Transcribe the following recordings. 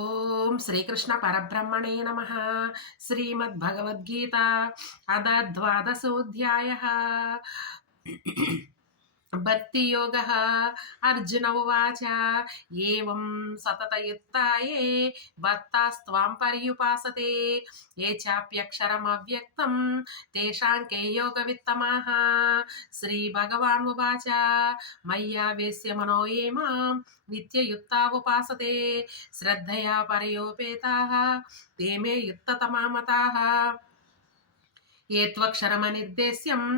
ఓం శ్రీకృష్ణ పరబ్రహ్మణే నమః. శ్రీమద్భగవద్గీత అథ ద్వాదశోऽధ్యాయः. భక్తియోగः. అర్జున ఉవాచ ఏవం సతతయుక్తాయే భక్తాస్త్వాం పర్యుపాసతే ఏ చాప్యక్షరమవ్యక్తం తేషాం కే యోగవిత్తమాః. శ్రీభగవాన్ ఉవాచ మయ్యావేశ్య మనో ఏ మాం నిత్యయుక్తా ఉపాసతే శ్రద్ధయా పరయోపేతాః ते मे युक्ततमा मताः. ये त्वक्षरमनिर्देश्यम्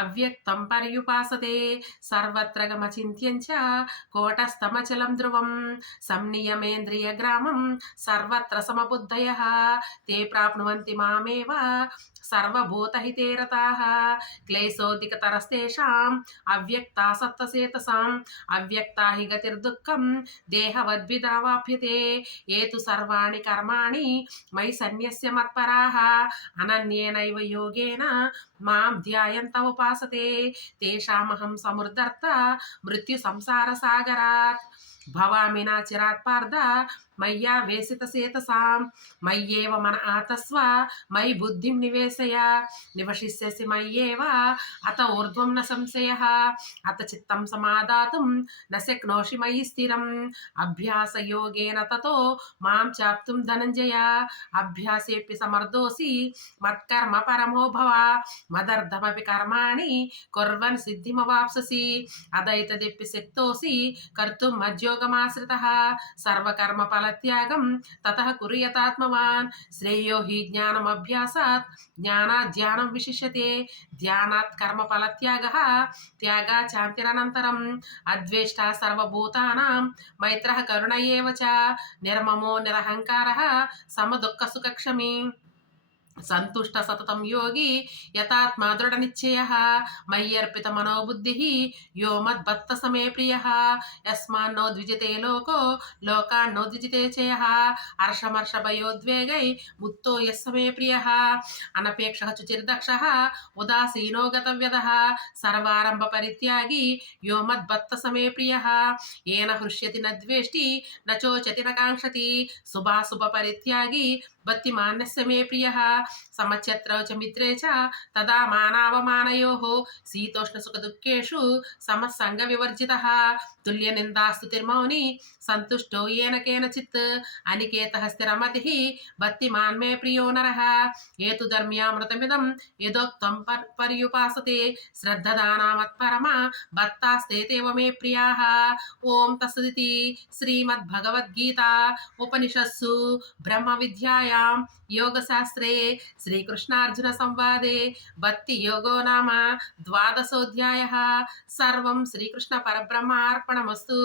अव्यक्तं पर्युपासते सर्वत्र गमचिन्त्यं च कोटस्थमचलं ध्रुवं संनियमेन्द्रियग्रामं सर्वत्र समबुद्धयः ते प्राप्नुवन्ति मामेव सर्वभूतहिते रताः. क्लेशोऽधिकतरस्तेषाम् अव्यक्तासक्तचेतसाम् अव्यक्ता हि गतिर्दुःखं देहवद्भिर्नवाप्यते ये तु सर्वाणि कर्माणि मयि सन्न्यस्य मत्पराः అనన్యేనైవ యోగేన మాం ధ్యాయంత ఉపాసతే తేషామహం సముద్ధర్త మృత్యు సంసార సాగరాత్ భవామి నా చిరాత్ పార్థ మయ్యా వేసిత సేతసాం మయ్యేవ మన ఆతస్వ మయి బుద్ధిం నివేశయ నివశిష్యసి మయ్యేవ అత ఊర్ధ్వం న సంశయః అత చిత్తం సమాదాతుం న శక్నోషి మయి స్థిరం అభ్యాస యోగేన తతో మాం చాప్తుం ధనంజయ అభ్యాసేపి సమర్థోసి మత్కర్మ పరమో భవ మదర్థమపి కర్మాణి కుర్వన్ సిద్ధిమవాప్స్యసి అదైతదపి శక్తోసి కర్తుం మజ్యోగమాశ్రితః సర్వకర్మ ఫలత్యాగం తతః కుర్యాతాత్మవాన్ శ్రేయో హి జ్ఞానమభ్యాసాత్ జ్ఞానాత్ ధ్యానం విశిష్యతే ధ్యానాత్ కర్మఫలత్యాగః త్యాగాత్ శాంతిరనంతరం అద్వేష్టా సర్వభూతానాం మైత్రః కరుణ ఏవ చ నిర్మమో నిరహంకారः సమదుఃఖసుఖక్షమీ సంతుష్ట సతతం యోగి యతాత్మా దృఢ నిశ్చయః మయ్యర్పిత మనోబుద్ధిః యో మద్భక్త సమే ప్రియః యస్మాన్నో ద్విజితే లోకో లోకాన్నో ద్విజితే చయః హర్షమర్ష భయోద్వేగై ముక్తో యస్స మే ప్రియః అనపేక్షః శుచిర్దక్షః ఉదాసీనో గతవ్యదః సర్వారంభ పరిత్యాగి యో మద్భక్త సమే ప్రియః ఏన హృష్యతి న ద్వేష్టి న చోచతి న కాంక్షతి శుభాశుభ పరిత్యాగి భక్తిమాన్యస్య మే ప్రియః సమచ్యత్రౌ చ మిత్రే చ తదా మానావమానయోః శీతోష్ణ సుఖ దుఃఖేషు సమస్సంగ వివర్జితః తుల్య నిందాస్తుతిర్మౌని సంతుష్టో ఏన కేనచిత్ అనికేతః స్థిరమతిః భక్తిమాన్ మే ప్రియో నరః ఏతు ధర్మ్యామృతమిదం యదోక్తం పర్యుపాసతే శ్రద్ధదానామత్పరమా భక్తాస్తేతేవ మే ప్రియాః. ఓం తస్సదితి. శ్రీమద్భగవద్గీతా ఉపనిషత్సు బ్రహ్మ విద్యాయాం యోగశాస్త్రే శ్రీకృష్ణార్జున సంవాదే భక్తి యోగో నామ ద్వాదశోऽధ్యాయः. సర్వం శ్రీకృష్ణ పరబ్రహ్మార్పణమస్తు.